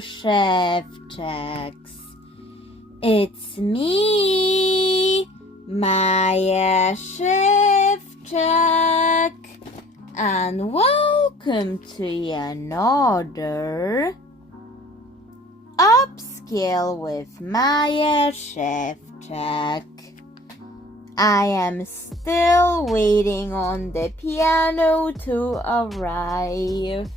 Szewczaks. It's me, Maja Szewczak, and welcome to another Upscale with Maja Szewczak. I am still waiting on the piano to arrive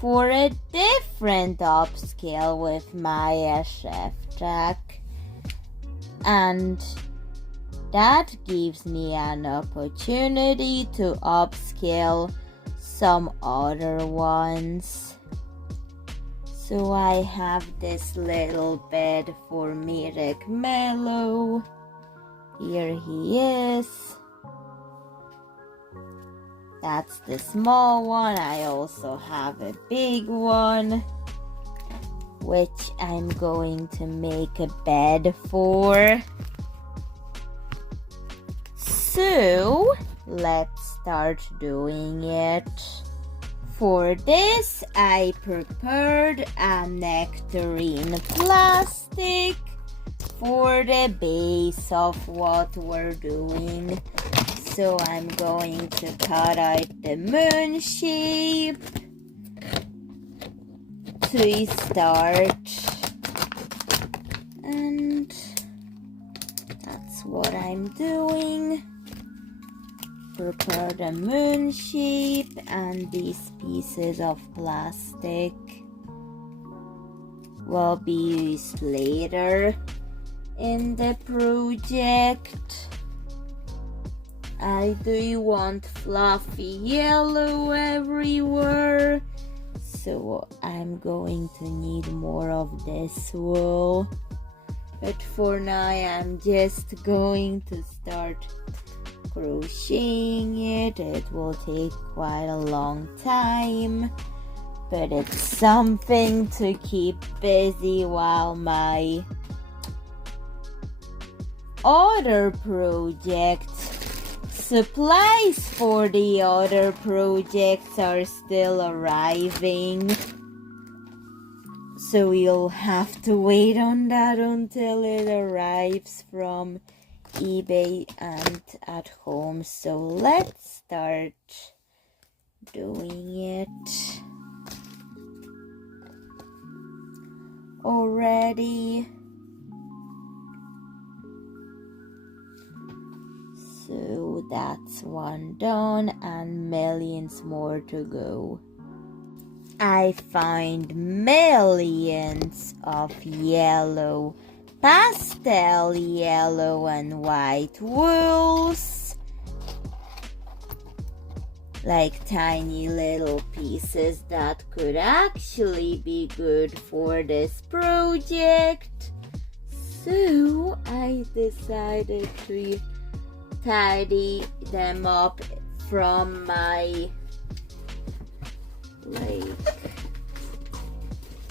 for a different upscale with Maja Szewczak, and that gives me an opportunity to upscale some other ones. So I have this little bed for Mirek Mellow. Here he is. That's the small one. I also have a big one, which I'm going to make a bed for. So, let's start doing it. For this, I prepared a nectarine plastic for the base of what we're doing. So I'm going to cut out the moon shape to start, and that's what I'm doing. Prepare the moon shape, and these pieces of plastic will be used later in the project. I do want fluffy yellow everywhere, so I'm going to need more of this wool. But for now, I'm just going to start crocheting it. It will take quite a long time, but it's something to keep busy while my other project supplies for the other projects are still arriving. So you'll have to wait on that until it arrives from eBay and at home. So let's start doing it already. So that's one done and millions more to go. I find millions of yellow, pastel yellow and white wools, like tiny little pieces that could actually be good for this project. So I decided to tidy them up from my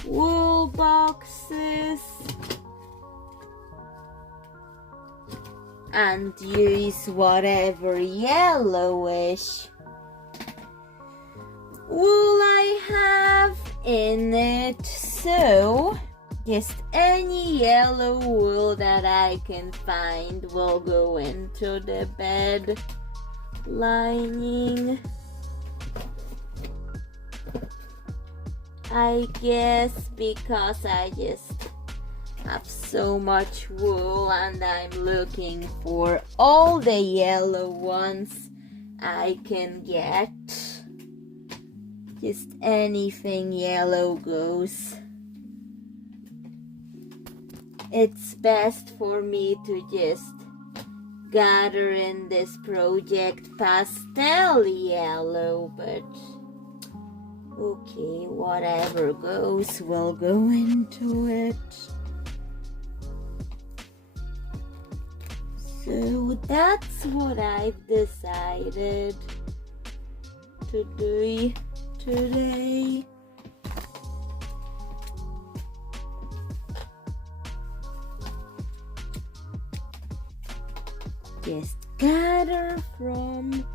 wool boxes and use whatever yellowish wool I have in it. So just any yellow wool that I can find will go into the bed lining. I guess because I just have so much wool and I'm looking for all the yellow ones I can get. Just anything yellow goes. It's best for me to just gather in this project pastel yellow, but okay, whatever goes will go into it. So that's what I've decided to do today. Just gather from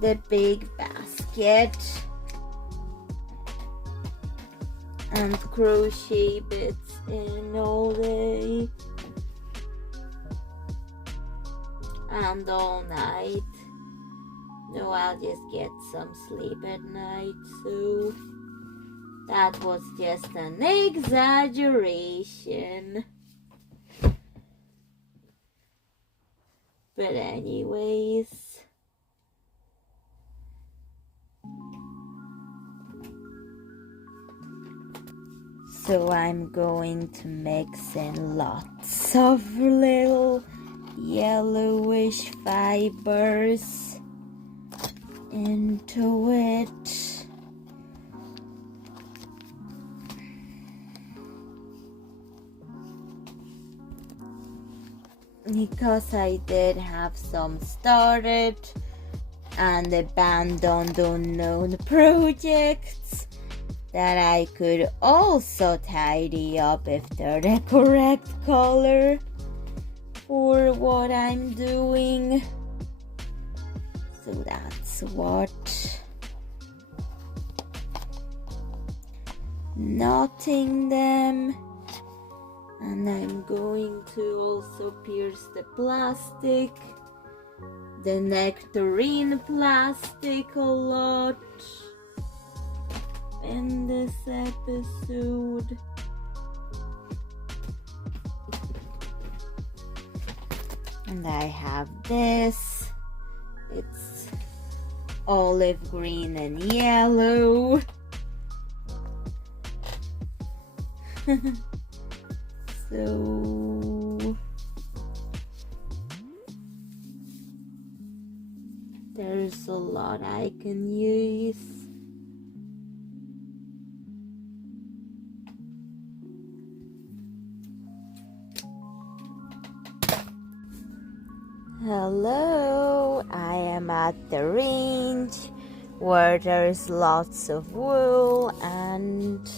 the big basket and crochet bits in all day and all night. No, I'll just get some sleep at night, so that was just an exaggeration. But anyways, so I'm going to mix in lots of little yellowish fibers into it. Because I did have some started and abandoned unknown projects that I could also tidy up if they're the correct color for what I'm doing. So that's what. Knotting them. And I'm going to also pierce the plastic, the nectarine plastic a lot in this episode. And I have this. It's olive green and yellow. So there's a lot I can use. Hello, I am at the range where there's lots of wool, and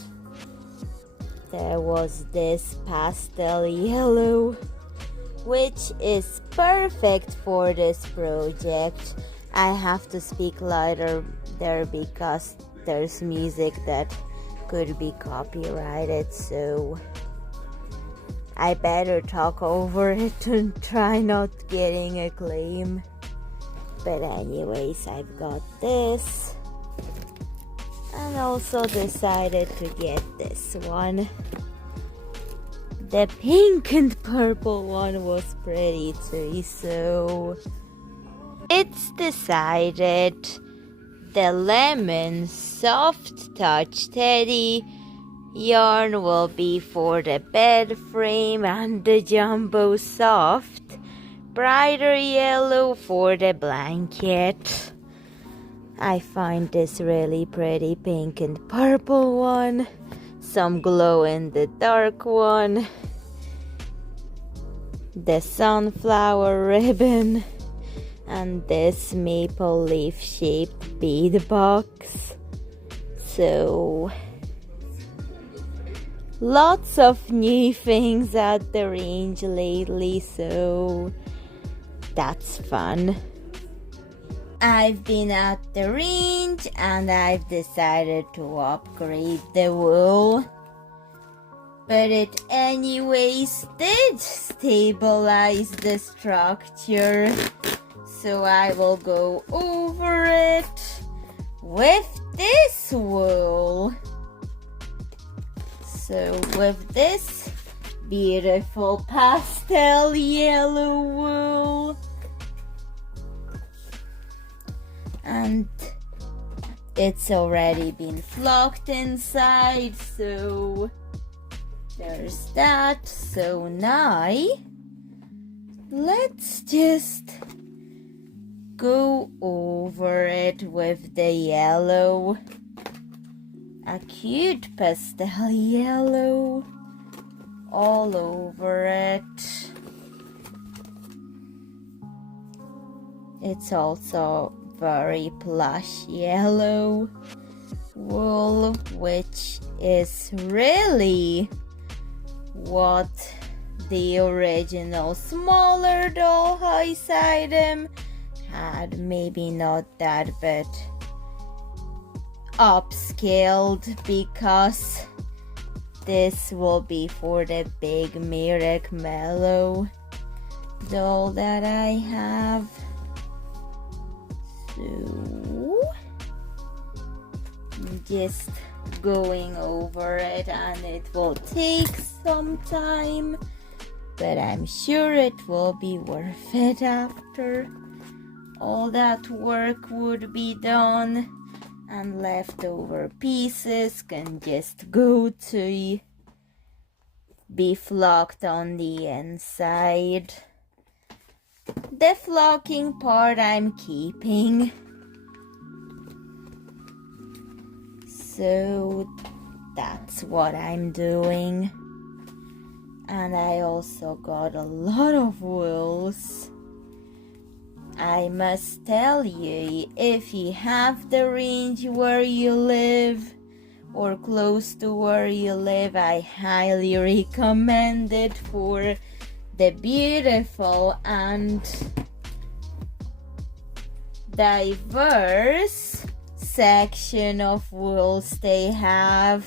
there was this pastel yellow, which is perfect for this project. I have to speak louder there because there's music that could be copyrighted, so I better talk over it and try not getting a claim. But anyways, I've got this. And also decided to get this one. The pink and purple one was pretty too, so it's decided the lemon soft touch teddy yarn will be for the bed frame, and the jumbo soft brighter yellow for the blanket. I find this really pretty pink and purple one, some glow in the dark one, the sunflower ribbon, and this maple leaf shaped bead box. So lots of new things at the range lately, so that's fun. I've been at the range and I've decided to upgrade the wool. But it anyways did stabilize the structure. So I will go over it with this wool. So with this beautiful pastel yellow wool. And it's already been flocked inside, so there's that. So now let's just go over it with the yellow, a cute pastel yellow all over it. It's also very plush yellow wool, which is really what the original smaller dollhouse item had. Maybe not that, but upscaled, because this will be for the big Marshmallow doll that I have. So I'm just going over it, and it will take some time, but I'm sure it will be worth it after all that work would be done, and leftover pieces can just go to be flocked on the inside. The flocking part I'm keeping. So that's what I'm doing. And I also got a lot of wools. I must tell you, if you have the range where you live or close to where you live, I highly recommend it for the beautiful and diverse section of wools they have.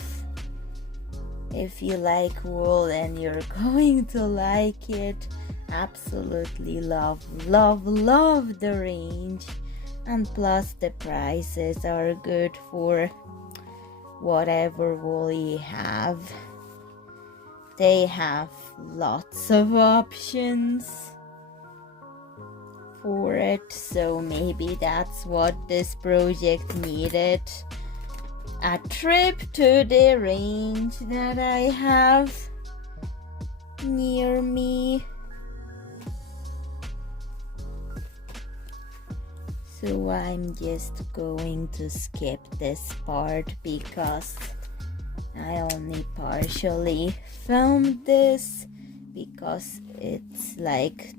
If you like wool and you're going to like it, absolutely love the range. And plus the prices are good for whatever wool you have. They have lots of options for it, so maybe that's what this project needed. A trip to the range that I have near me. So I'm just going to skip this part because I only partially filmed this because it's like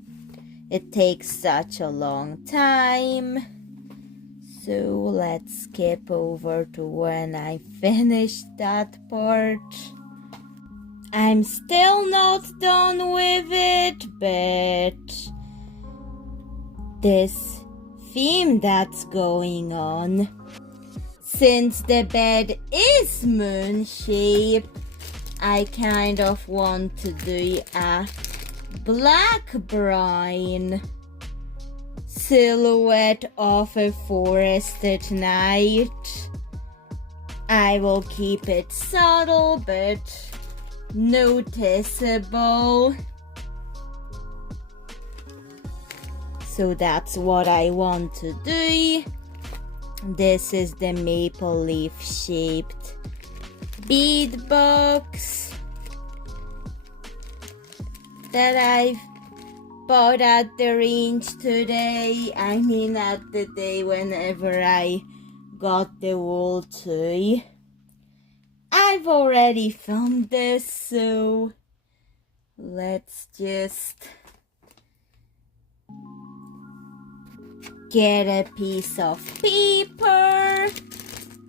it takes such a long time. So let's skip over to when I finished that part. I'm still not done with it, but this theme that's going on, since the bed is moon shaped, I kind of want to do a black brown silhouette of a forest at night. I will keep it subtle but noticeable. So that's what I want to do. This is the maple leaf shaped bead box that I've bought at the range today. I mean at the day whenever I got the wool too. I've already filmed this, so let's just get a piece of paper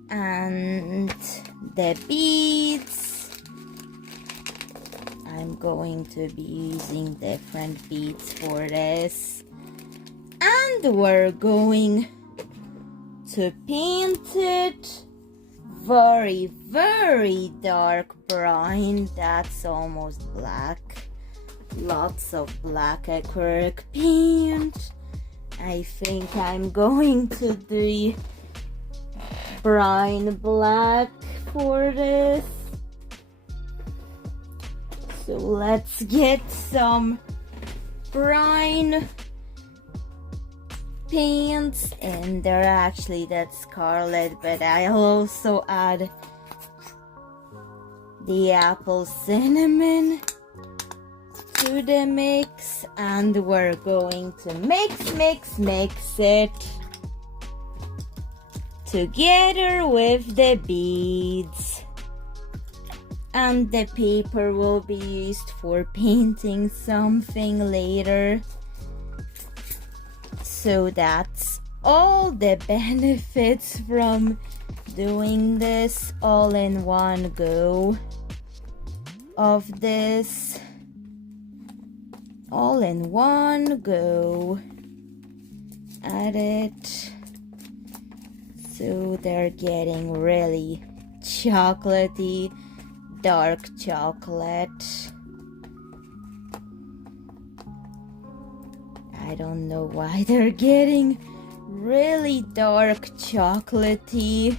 and the beads. I'm going to be using different beads for this, and we're going to paint it very dark brown. That's almost black. Lots of black acrylic paint. I think I'm going to do brown black for this. So let's get some brown paints in there. Actually, that's scarlet, but I'll also add the apple cinnamon to the mix, and we're going to mix it together with the beads. And the paper will be used for painting something later. So that's all the benefits from doing this all in one go of this. All in one go at it. So they're getting really chocolatey, dark chocolate. I don't know why they're getting really dark chocolatey,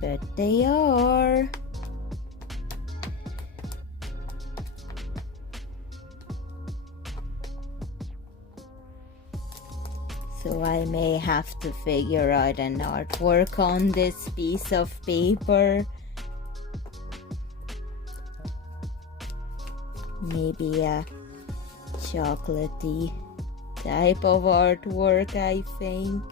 but they are. So I may have to figure out an artwork on this piece of paper. Maybe a chocolatey type of artwork, I think.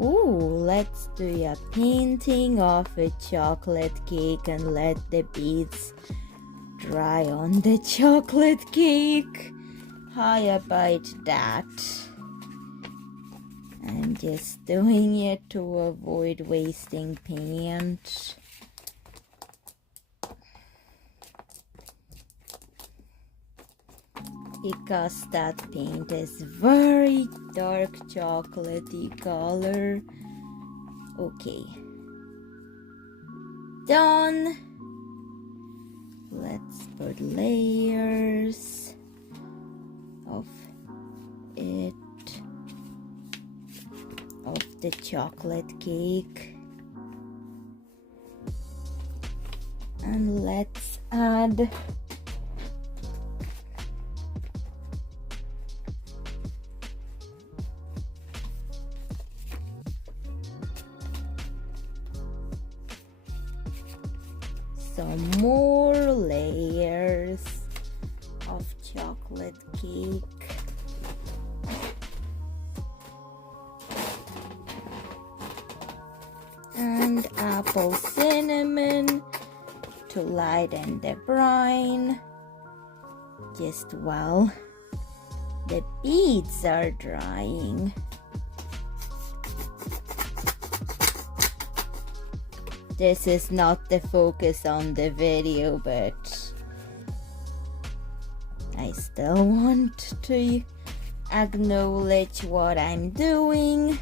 Ooh, let's do a painting of a chocolate cake and let the beads dry on the chocolate cake. How about that? I'm just doing it to avoid wasting paint. Because that paint is very dark chocolatey color. Okay. Done. Let's put layers of it, of the chocolate cake. And let's add some more layers of chocolate cake. And apple cinnamon to lighten the brine, just while the beads are drying. This is not the focus on the video, but I still want to acknowledge what I'm doing,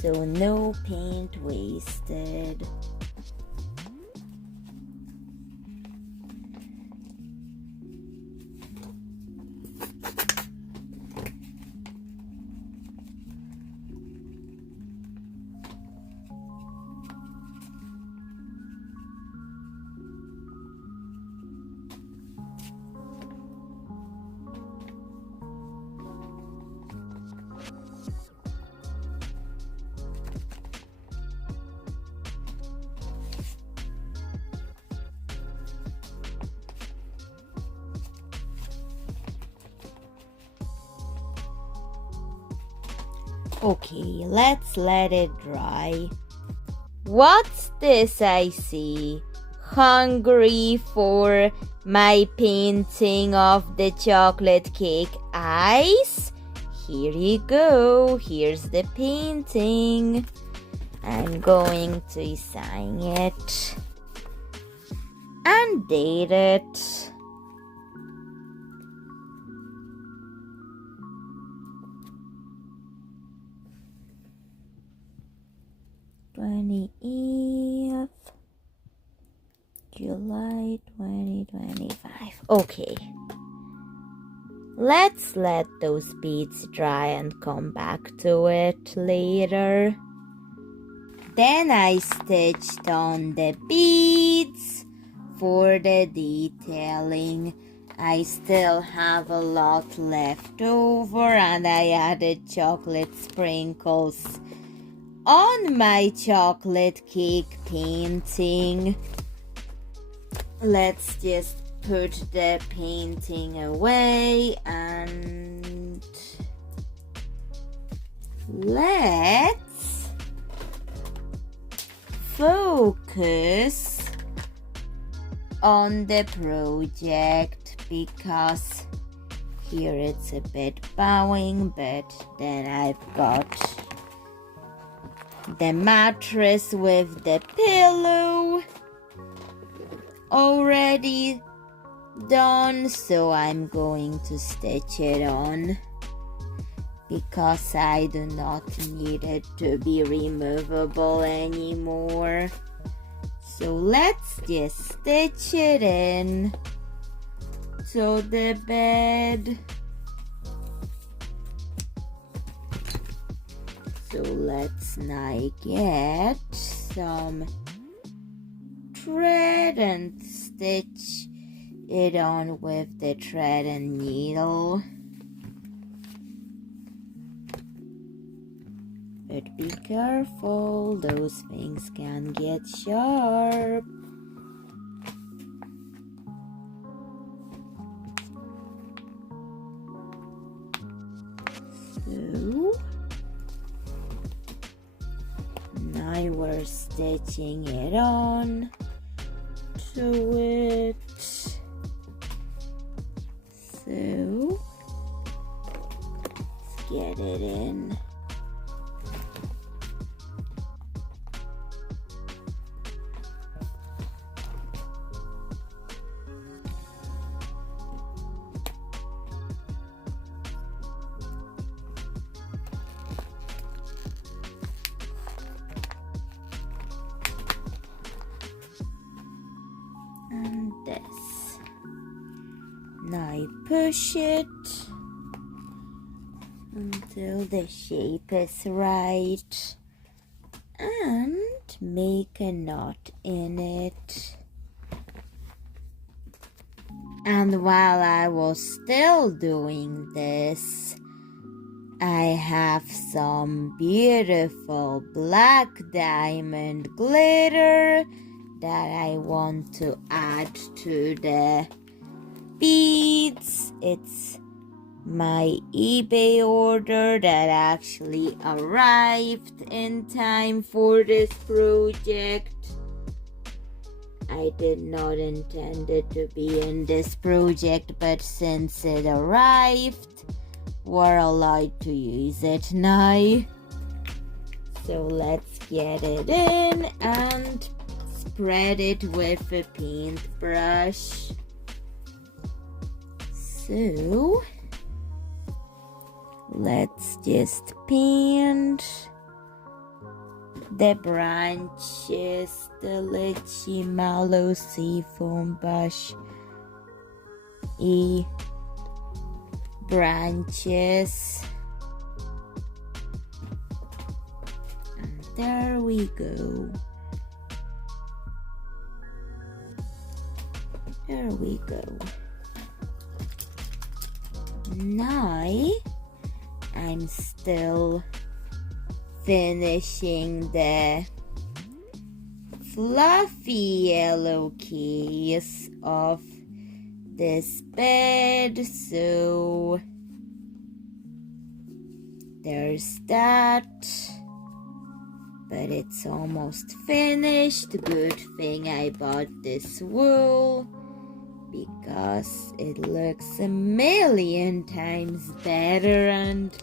so no paint wasted. Okay, let's let it dry. What's this I see? Hungry for my painting of the chocolate cake ice? Here you go. Here's the painting. I'm going to sign it and date it. July 2025. Okay. Let's let those beads dry and come back to it later. Then I stitched on the beads for the detailing. I still have a lot left over and I added chocolate sprinkles on my chocolate cake painting. Let's just put the painting away and let's focus on the project, because here it's a bit bowing, but then I've got the mattress with the pillow already done, so I'm going to stitch it on because I do not need it to be removable anymore. So let's just stitch it in to the bed. So let's now get some thread and stitch it on with the thread and needle. But be careful, those things can get sharp. So now we're stitching it on to it. So let's get it in. And this. Now push it until the shape is right and make a knot in it. And while I was still doing this, I have some beautiful black diamond glitter that I want to add to the beads. It's my eBay order that actually arrived in time for this project. I did not intend it to be in this project, but since it arrived, we're allowed to use it now. So let's get it in and spread it with a paintbrush. So let's just paint the branches, the lychee mallow seafoam bush, branches, and there we go. There we go. Now I'm still finishing the fluffy yellow case of this bed, so there's that, but it's almost finished. Good thing I bought this wool because it looks a million times better and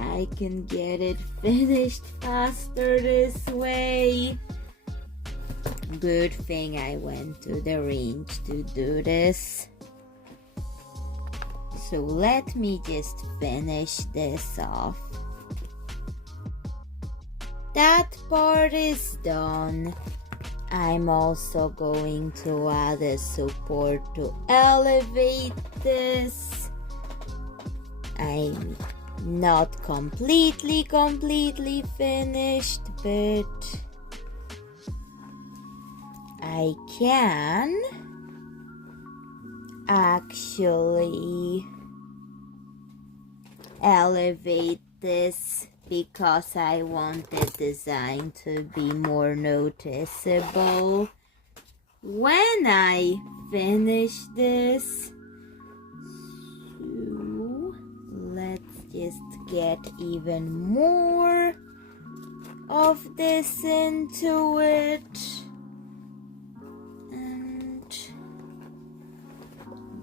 I can get it finished faster this way. Good thing I went to the range to do this. So let me just finish this off. That part is done. I'm also going to add a support to elevate this. I'm not completely finished, but I can actually elevate this because I want the design to be more noticeable when I finish this. So let's just get even more of this into it and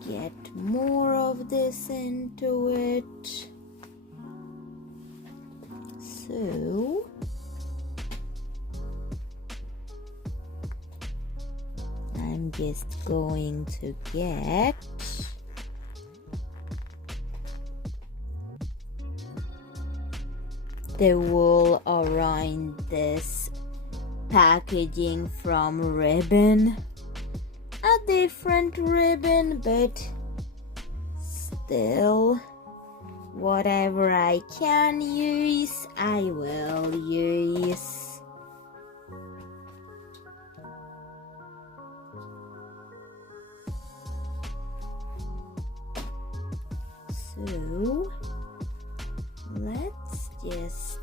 get more of this into it. So I'm just going to get the wool around this packaging from ribbon. A different ribbon, but still, whatever I can use, I will use. So, let's just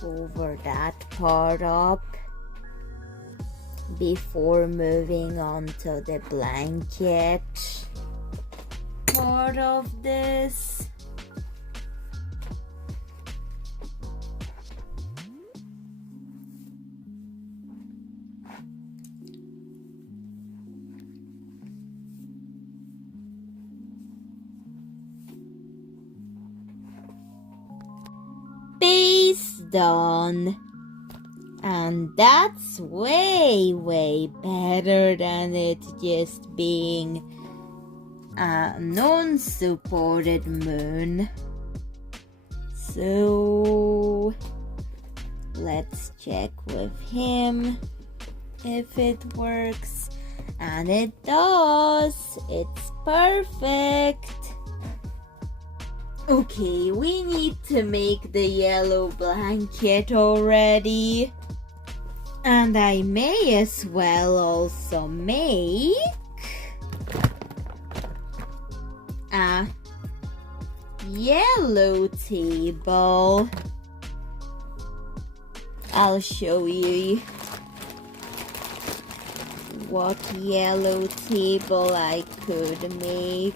cover that part up before moving on to the blanket part of this. Base done. And that's way better than it just being a non-supported moon. So let's check with him if it works. And it does. It's perfect. Okay, we need to make the yellow blanket already. And I may as well also make a yellow table. I'll show you what yellow table I could make.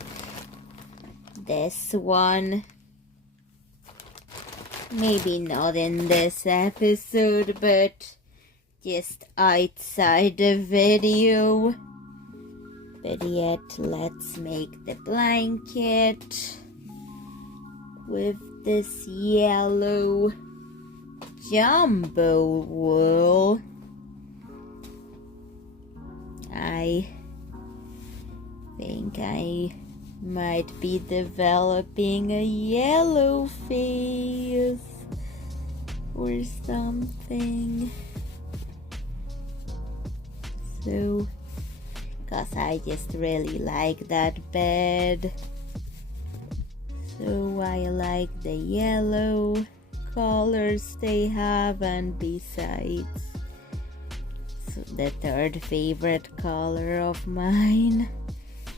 This one. Maybe not in this episode, but just outside the video. But yet, let's make the blanket with this yellow jumbo wool. I think I might be developing a yellow face or something. So, cause I just really like that bed. So I like the yellow colors they have, and besides, so the third favorite color of mine,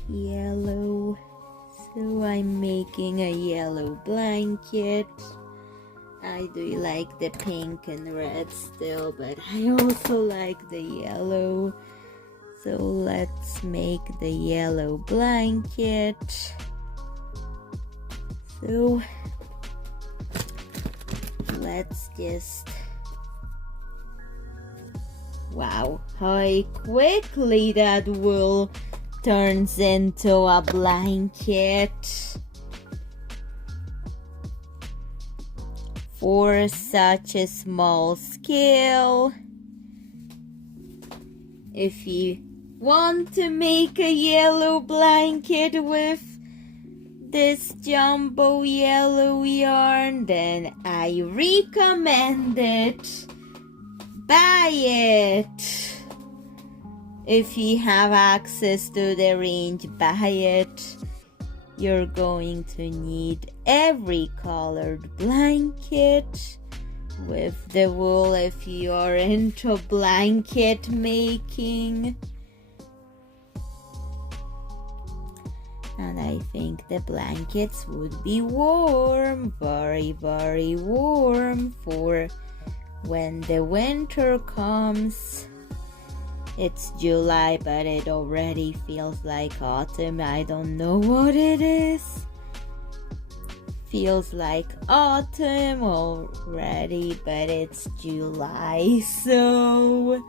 yellow. So I'm making a yellow blanket. I do like the pink and red still, but I also like the yellow. So let's make the yellow blanket. So let's just... Wow, how quickly that wool turns into a blanket. For such a small scale. If you want to make a yellow blanket with this jumbo yellow yarn, then I recommend it. Buy it. If you have access to the range, buy it. You're going to need every colored blanket with the wool if you are into blanket making. And I think the blankets would be warm, very warm for when the winter comes. It's July, but it already feels like autumn. I don't know what it is. Feels like autumn already, but it's July, so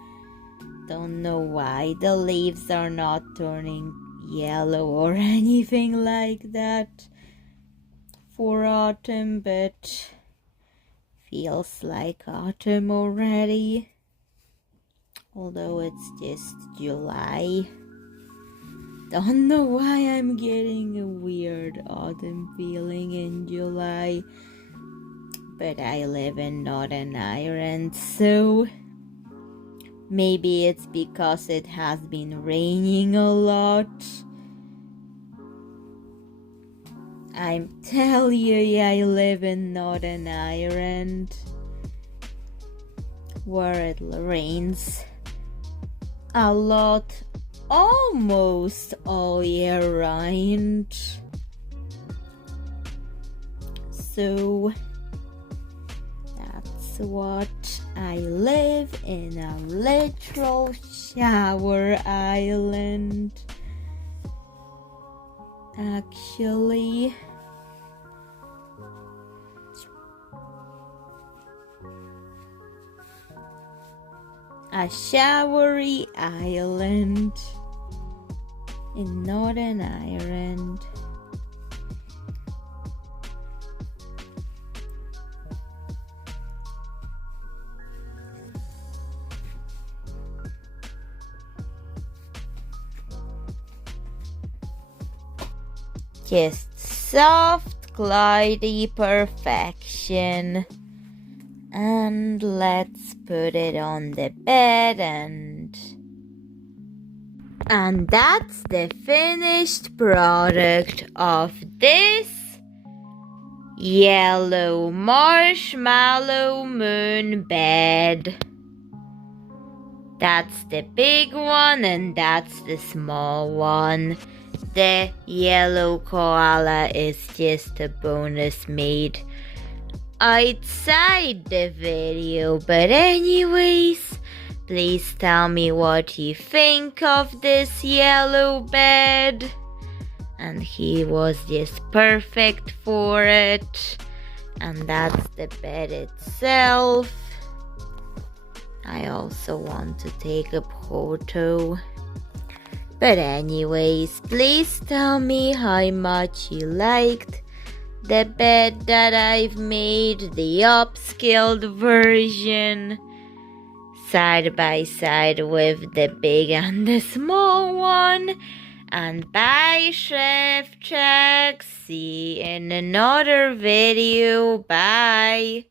don't know why the leaves are not turning yellow or anything like that for autumn, but feels like autumn already. Although it's just July. Don't know why I'm getting a weird autumn feeling in July. But I live in Northern Ireland, so Maybe it's because it has been raining a lot. I'm telling you, I live in Northern Ireland, where it rains a lot, almost all year round. So that's what I live in, a literal shower island. Actually, a showery island in Northern Ireland. Just soft, glidey perfection. And let's put it on the bed and that's the finished product of this yellow marshmallow moon bed. That's the big one and that's the small one. The yellow koala is just a bonus made outside the video, but anyways, please tell me what you think of this yellow bed. And he was just perfect for it. And that's the bed itself. I also want to take a photo. But anyways, please tell me how much you liked the bed that I've made, the upscaled version, side by side with the big and the small one. And bye, Szewczak. See you in another video. Bye.